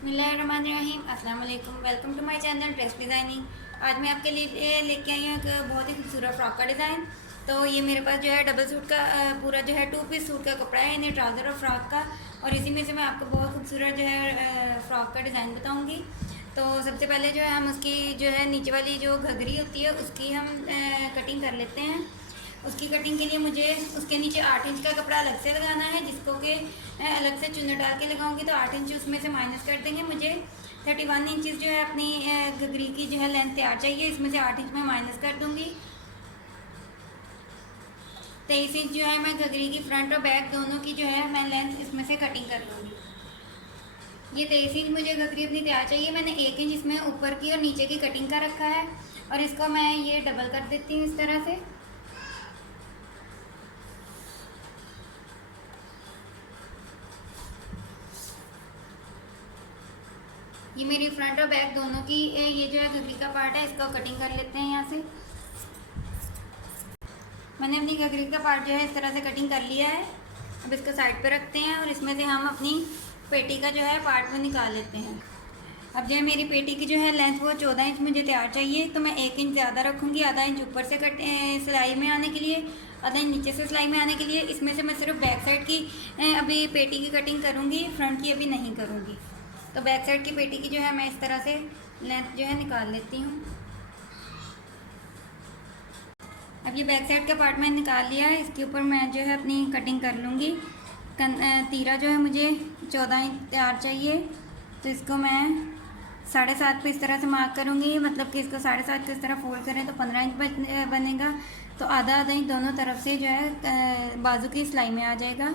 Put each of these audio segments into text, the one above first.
बिस्मिल्लाहिर्रहमानिर्रहीम अस्सलाम वालेकुम। Welcome to my channel dress designing. आज मैं आपके लिए लेके आई हूँ एक बहुत ही खूबसूरत फ्रॉक का डिज़ाइन। तो ये मेरे पास जो है डबल सूट का पूरा जो है 2 पीस सूट का कपड़ा है, यानी ट्राउज़र और फ्रॉक का। और इसी में से मैं आपको बहुत खूबसूरत जो है फ्रॉक का डिज़ाइन बताऊँगी। तो सबसे पहले जो है हम उसकी जो है नीचे वाली जो घघरी होती है उसकी हम कटिंग कर लेते हैं। उसकी कटिंग के लिए मुझे उसके नीचे 8 इंच का कपड़ा अलग से लगाना है, जिसको कि अलग से चुन्नट डाल के लगाऊंगी। तो 8 इंच उसमें से माइनस कर देंगे। मुझे 31 इंचज़ जो है अपनी घघरी की जो है लेंथ तैयार चाहिए, इसमें से 8 इंच मैं माइनस कर दूंगी। 23 इंच जो है मैं घघरी की फ्रंट और बैक दोनों की जो है मैं लेंथ इसमें से कटिंग कर लूँगी। ये 23 इंच मुझे घघरी अपनी तैयार चाहिए। मैंने 1 इंच इसमें ऊपर की और नीचे की कटिंग का रखा है, और इसको मैं ये डबल कर देती हूँ इस तरह से। ये मेरी फ्रंट और बैक दोनों की ये जो है घघरी का पार्ट है, इसको कटिंग कर लेते हैं। यहाँ से मैंने अपनी घघरी का पार्ट जो है इस तरह से कटिंग कर लिया है। अब इसको साइड पे रखते हैं और इसमें से हम अपनी पेटी का जो है पार्ट में निकाल लेते हैं। अब जो है मेरी पेटी की जो है लेंथ वो 14 इंच मुझे तैयार चाहिए, तो मैं 1 इंच ज़्यादा रखूँगी। आधा इंच ऊपर से सिलाई में आने के लिए, आधा इंच नीचे से सिलाई में आने के लिए। इसमें से मैं सिर्फ बैक साइड की अभी पेटी की कटिंग करूँगी, फ्रंट की अभी नहीं करूँगी। तो बैक साइड की पेटी की जो है मैं इस तरह से लेंथ जो है निकाल लेती हूँ। अब ये बैक साइड का पार्ट मैंने निकाल लिया है। इसके ऊपर मैं जो है अपनी कटिंग कर लूँगी। तीरा जो है मुझे 14 इंच तैयार चाहिए, तो इसको मैं 7.5 पे इस तरह से मार्क करूँगी। मतलब कि इसको 7.5 को इस तरह फोल्ड करें तो 15 इंच बनेगा। तो आधा आधा इंच दोनों तरफ से जो है बाजू की सिलाई में आ जाएगा।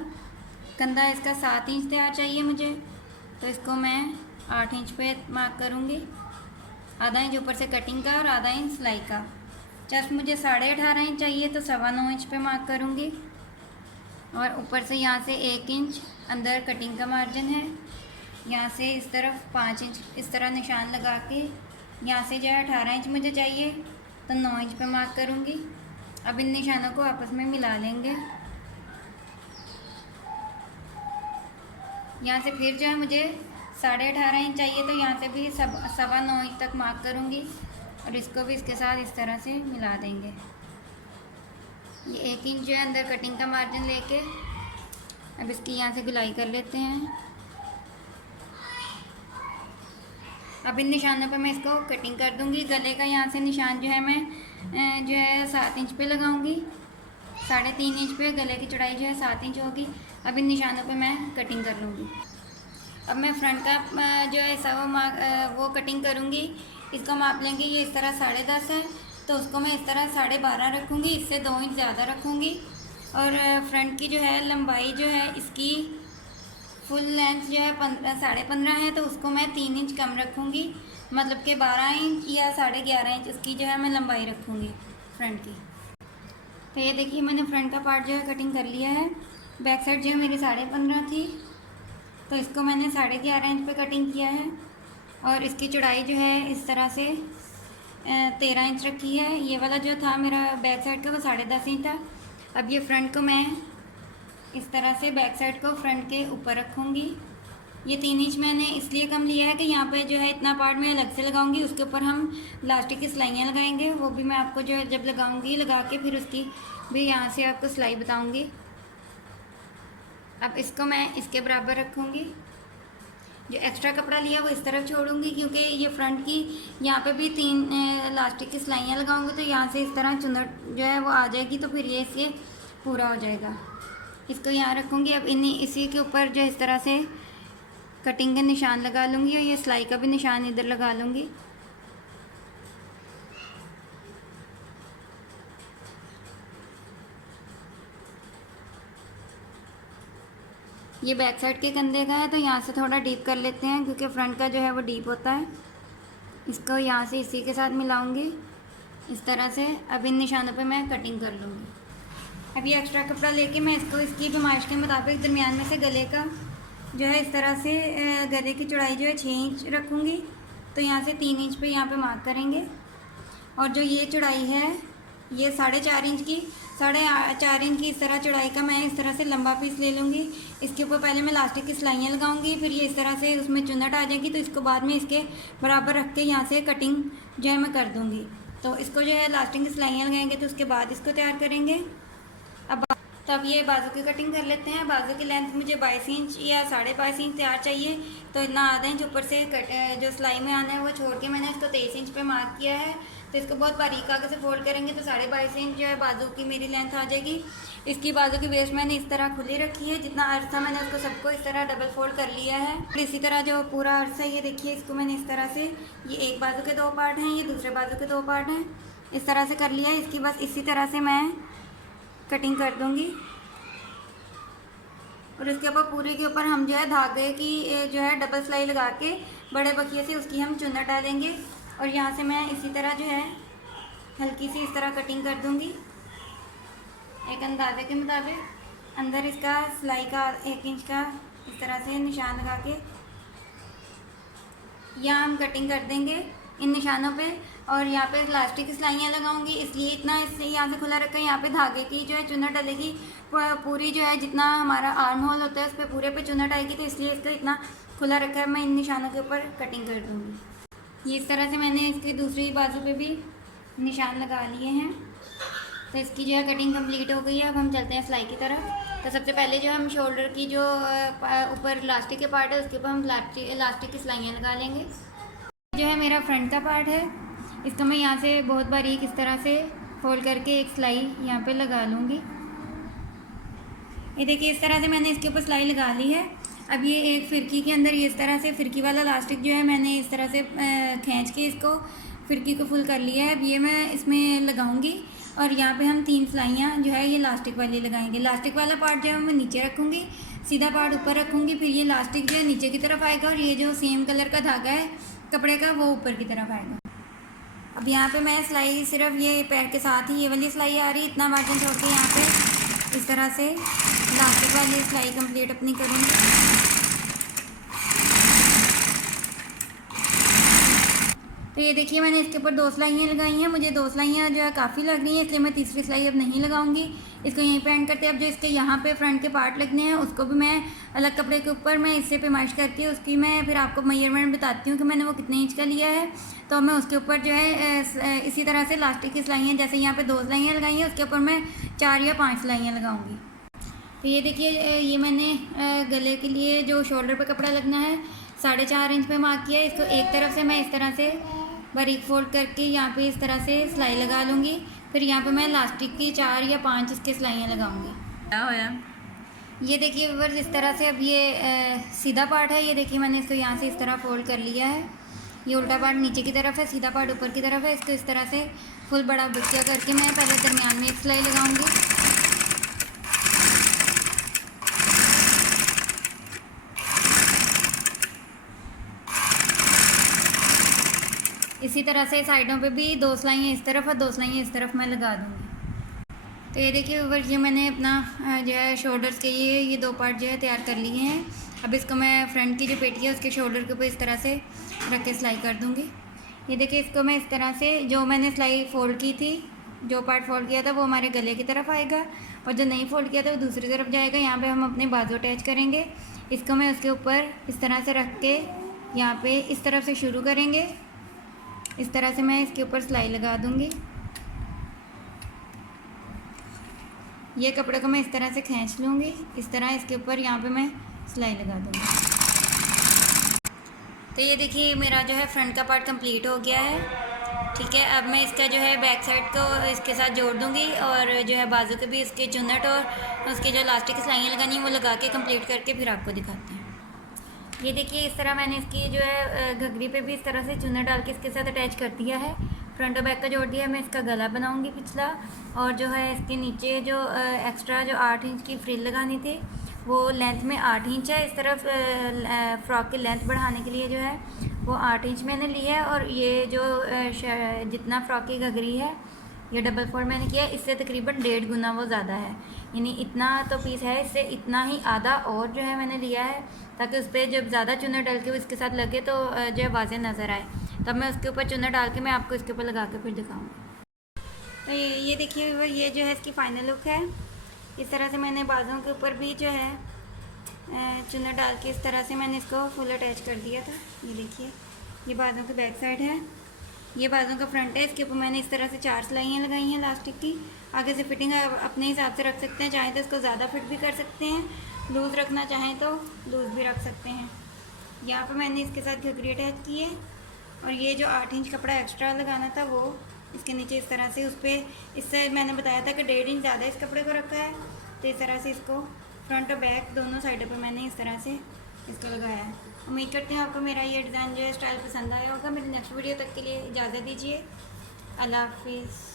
कंधा इसका 7 इंच तैयार चाहिए मुझे, तो इसको मैं 8 इंच पे मार्क करूँगी। आधा इंच ऊपर से कटिंग का और आधा इंच सिलाई का। चेस्ट मुझे 18.5 इंच चाहिए, तो 9.25 इंच पे मार्क करूँगी। और ऊपर से यहाँ से 1 इंच अंदर कटिंग का मार्जिन है। यहाँ से इस तरफ 5 इंच इस तरह निशान लगा के यहाँ से जो है 18 इंच मुझे चाहिए, तो 9 इंच पे मार्क करूँगी। अब इन निशानों को आपस में मिला लेंगे। यहाँ से फिर जो है मुझे 18.5 इंच चाहिए, तो यहाँ से भी 9.25 इंच तक मार्क करूँगी और इसको भी इसके साथ इस तरह से मिला देंगे। ये 1 इंच जो है अंदर कटिंग का मार्जिन लेके अब इसकी यहाँ से गुलाई कर लेते हैं। अब इन निशानों पर मैं इसको कटिंग कर दूँगी। गले का यहाँ से निशान जो है मैं जो है 7 इंच पे लगाऊँगी। 3.5 इंच पे गले की चौड़ाई जो है 7 इंच होगी। अब इन निशानों पे मैं कटिंग कर लूँगी। अब मैं फ्रंट का जो है वो कटिंग करूँगी। इसका माप लेंगे, ये इस तरह 10.5 है, तो उसको मैं इस तरह 12.5 रखूँगी। इससे 2 इंच ज़्यादा रखूँगी। और फ्रंट की जो है लंबाई जो है इसकी फुल लेंथ जो है 15.5 है, तो उसको मैं 3 इंच कम रखूँगी। मतलब कि 12 इंच या 11.5 इंच उसकी जो है मैं लंबाई रखूँगी फ्रंट की। तो ये देखिए मैंने फ्रंट का पार्ट जो है कटिंग कर लिया है। बैक साइड जो है मेरी 15.5 थी, तो इसको मैंने 11.5 इंच पे कटिंग किया है। और इसकी चौड़ाई जो है इस तरह से 13 इंच रखी है। ये वाला जो था मेरा बैक साइड का वो 10.5 इंच था। अब ये फ्रंट को मैं इस तरह से बैक साइड को फ्रंट के ऊपर रखूँगी। ये 3 इंच मैंने इसलिए कम लिया है कि यहाँ पे जो है इतना पार्ट मैं अलग से लगाऊंगी, उसके ऊपर हम प्लास्टिक की सिलाइयाँ लगाएंगे। वो भी मैं आपको जो है जब लगाऊंगी लगा के फिर उसकी भी यहाँ से आपको सिलाई बताऊंगी। अब इसको मैं इसके बराबर रखूँगी। जो एक्स्ट्रा कपड़ा लिया वो इस तरफ छोड़ूंगी, क्योंकि ये फ्रंट की यहाँ पे भी 3 इलास्टिक की सिलाइयाँ लगाऊंगी, तो यहाँ से इस तरह चुन्नट जो है वो आ जाएगी, तो फिर ये इससे पूरा हो जाएगा। इसको यहाँ रखूँगी। अब इसी के ऊपर जो इस तरह से कटिंग के निशान लगा लूँगी और ये सिलाई का भी निशान इधर लगा लूँगी। ये बैक साइड के कंधे का है, तो यहाँ से थोड़ा डीप कर लेते हैं, क्योंकि फ्रंट का जो है वो डीप होता है। इसको यहाँ से इसी के साथ मिलाऊंगी इस तरह से। अब इन निशानों पे मैं कटिंग कर लूँगी। अब ये एक्स्ट्रा कपड़ा लेके मैं इसको इसकी पैमाइश के मुताबिक दरमियान में से गले का जो है इस तरह से गले की चौड़ाई जो है 6 इंच रखूँगी। तो यहाँ से 3 इंच पे यहाँ पे मार्क करेंगे। और जो ये चौड़ाई है ये 4.5 इंच की 4.5 इंच की इस तरह चौड़ाई का मैं इस तरह से लंबा पीस ले लूँगी। इसके ऊपर पहले मैं लास्टिक की सिलाइयाँ लगाऊंगी, फिर ये इस तरह से उसमें चुन्नट आ जाएगी, तो इसको बाद में इसके बराबर रख के यहाँ से कटिंग जो है मैं कर दूँगी। तो इसको जो है लास्टिक की सिलाइयाँ लगाएंगे तो उसके बाद इसको तैयार करेंगे। अब ये बाजू की कटिंग कर लेते हैं। बाजू की लेंथ मुझे 22 इंच या 22.5 इंच तैयार चाहिए, तो इतना आधा इंच ऊपर से जो सिलाई में आना है वो छोड़ के मैंने इसको 23 इंच पे मार्क किया है। तो इसको बहुत बारीक आगे से फोल्ड करेंगे तो 22.5 इंच जो है बाजू की मेरी लेंथ आ जाएगी। इसकी बाजू की वेस्ट मैंने इस तरह खुली रखी है, जितना अर्थ था मैंने उसको सबको इस तरह डबल फोल्ड कर लिया है। और इसी तरह जो पूरा अर्थ है ये देखिए, इसको मैंने इस तरह से, ये एक बाजू के 2 पार्ट हैं, ये दूसरे बाजू के 2 पार्ट हैं, इस तरह से कर लिया है। इसकी बस इसी तरह से मैं कटिंग कर दूंगी और इसके ऊपर पूरे के ऊपर हम जो है धागे की जो है डबल सिलाई लगा के बड़े बखिए से उसकी हम चुन्नट डालेंगे। और यहाँ से मैं इसी तरह जो है हल्की सी इस तरह कटिंग कर दूंगी एक अंदाजे के मुताबिक। अंदर इसका सिलाई का 1 इंच का इस तरह से निशान लगा के यहाँ हम कटिंग कर देंगे इन निशानों पे। और यहाँ पे इलास्टिक की सिलाइयाँ लगाऊंगी, इसलिए इतना इससे यहाँ से खुला रखा है। यहाँ पे धागे की जो है चुन्नट डलेगी पूरी, जो है जितना हमारा आर्म होल होता है उस पर पूरे पे चुन्नट आएगी, तो इसलिए इसका इतना खुला रखा है। मैं इन निशानों के ऊपर कटिंग कर दूँगी। ये इस तरह से मैंने इसकी दूसरी बाजू पे भी निशान लगा लिए हैं। तो इसकी जो है कटिंग कंप्लीट हो गई है। अब हम चलते हैं सिलाई की तरफ। तो सबसे पहले जो हम शोल्डर की जो ऊपर इलास्टिक के पार्ट है उसके ऊपर हम इलास्टिक की सिलाइयाँ लगा लेंगे। जो है मेरा फ्रंट का पार्ट है, इसको मैं यहाँ से बहुत बारीक इस तरह से फोल्ड करके एक सिलाई यहाँ पे लगा लूँगी। ये देखिए इस तरह से मैंने इसके ऊपर सिलाई लगा ली है। अब ये एक फिरकी के अंदर ये इस तरह से फिरकी वाला इलास्टिक जो है मैंने इस तरह से खींच के इसको फिरकी को फुल कर लिया है। अब ये मैं इसमें लगाऊंगी और यहाँ पे हम 3 सिलाइयाँ जो है ये इलास्टिक वाली लगाएंगे। इलास्टिक वाला पार्ट जो है मैं नीचे रखूँगी, सीधा पार्ट ऊपर रखूँगी, फिर ये इलास्टिक जो है नीचे की तरफ आएगा और ये जो सेम कलर का धागा है कपड़े का वो ऊपर की तरफ आएगा। अब यहाँ पे मैं सिलाई सिर्फ ये पैर के साथ ही ये वाली सिलाई आ रही है, इतना मार्जिन छोड़ के यहाँ पे इस तरह से इलास्टिक वाली सिलाई कंप्लीट अपनी करूँगी। तो ये देखिए मैंने इसके ऊपर 2 सिलाइयाँ लगाई हैं। मुझे 2 सिलाइयाँ जो है काफ़ी लग रही हैं, इसलिए मैं तीसरी सिलाई अब नहीं लगाऊंगी। इसको यहीं पे एंड करते हैं। अब जो इसके यहाँ पे फ्रंट के पार्ट लगने हैं उसको भी मैं अलग कपड़े के ऊपर मैं इससे पैमाइश करके उसकी मैं फिर आपको मेजरमेंट बताती हूँ कि मैंने वो कितने इंच का लिया है। तो मैं उसके ऊपर जो है इसी तरह से इलास्टिक की सिलाइयाँ, जैसे यहाँ पर 2 सिलाइयाँ लगाई हैं उसके ऊपर मैं 4 या 5 सिलाइयाँ लगाऊँगी। तो ये देखिए ये मैंने गले के लिए जो शोल्डर पर कपड़ा लगना है 4.5 इंच पे मार्क किया है। इसको एक तरफ से मैं इस तरह से बारीक फोल्ड करके यहाँ पे इस तरह से सिलाई लगा लूँगी। फिर यहाँ पे मैं इलास्टिक की 4 या 5 इसके सिलाइयाँ लगाऊँगी। क्या होया ये देखिए व्यूअर्स, इस तरह से अब ये सीधा पार्ट है। ये देखिए मैंने इसको यहाँ से इस तरह फोल्ड कर लिया है। ये उल्टा पार्ट नीचे की तरफ है, सीधा पार्ट ऊपर की तरफ है। इसको इस तरह से फुल बड़ा बुकिया करके मैं पहले दरमियान में एक सिलाई लगाऊँगी। इसी तरह से साइडों पे भी 2 सिलाइयाँ इस तरफ और 2 सिलाइयाँ इस तरफ मैं लगा दूँगी। तो ये देखिए व्यूअर्स, ये मैंने अपना जो है शोल्डर्स के ये 2 पार्ट जो है तैयार कर लिए हैं। अब इसको मैं फ्रंट की जो पेटी है उसके शोल्डर के ऊपर इस तरह से रख के सिलाई कर दूँगी। ये देखिए इसको मैं इस तरह से, जो मैंने सिलाई फोल्ड की थी, जो पार्ट फोल्ड किया था वो हमारे गले की तरफ आएगा और जो नहीं फोल्ड किया था वो दूसरी तरफ जाएगा। यहाँ पर हम अपने बाजू अटैच करेंगे। इसको मैं उसके ऊपर इस तरह से रख के यहाँ पर इस तरफ से शुरू करेंगे। इस तरह से मैं इसके ऊपर सिलाई लगा दूंगी। ये कपड़े को मैं इस तरह से खींच लूँगी, इस तरह इसके ऊपर यहाँ पे मैं सिलाई लगा दूँगी। तो ये देखिए मेरा जो है फ्रंट का पार्ट कंप्लीट हो गया है। ठीक है, अब मैं इसका जो है बैक साइड को इसके साथ जोड़ दूँगी और जो है बाजू के भी इसके चुन्नट और उसके जो इलास्टिक की सिलाइयाँ लगानी वो लगा के कंप्लीट करके फिर आपको दिखाते हैं। ये देखिए इस तरह मैंने इसकी जो है घघरी पे भी इस तरह से चुन्नट डाल के इसके साथ अटैच कर दिया है। फ्रंट और बैक का जोड़ दिया। मैं इसका गला बनाऊंगी पिछला, और जो है इसके नीचे जो एक्स्ट्रा जो 8 इंच की फ्रिल लगानी थी वो लेंथ में 8 इंच है। इस तरफ फ्रॉक की लेंथ बढ़ाने के लिए जो है वो 8 इंच मैंने लिया है। और ये जो जितना फ्रॉक की घघरी है ये डबल फोल्ड मैंने किया, इससे तकरीबन 1.5 गुना वो ज़्यादा है। यानी इतना तो पीस है, इससे इतना ही आधा और जो है मैंने लिया है, ताकि उस पर जब ज़्यादा चुन्नट डाल के वो इसके साथ लगे तो जो है वाज़ेह नज़र आए। तब मैं उसके ऊपर चुन्नट डाल के मैं आपको इसके ऊपर लगा के फिर दिखाऊँगी। तो ये देखिए, ये जो है इसकी फ़ाइनल लुक है। इस तरह से मैंने बाजों के ऊपर भी जो है चुन्नट डाल के इस तरह से मैंने इसको फुल अटैच कर दिया था। ये देखिए, ये बाजों की बैक साइड है, ये बाजों का फ्रंट है। इसके ऊपर मैंने इस तरह से 4 सिलाइयाँ लगाई हैं लास्टिक की। आगे से फिटिंग आप अपने हिसाब से रख सकते हैं, चाहे तो इसको ज़्यादा फिट भी कर सकते हैं, लूज़ रखना चाहें तो लूज़ भी रख सकते हैं। यहाँ पर मैंने इसके साथ घघरी अटैच की है, और ये जो 8 इंच कपड़ा एक्स्ट्रा लगाना था वो इसके नीचे इस तरह से, उस पर इससे मैंने बताया था कि 1.5 इंच ज़्यादा इस कपड़े को रखा है, तो इस तरह से इसको फ्रंट और बैक दोनों साइडों पे मैंने इस तरह से इसको लगाया है। उम्मीद करती हूँ आपको मेरा ये डिज़ाइन जो है स्टाइल पसंद आया होगा। मेरी नेक्स्ट वीडियो तक के लिए इजाज़त दीजिए। अल्लाह हाफिज़।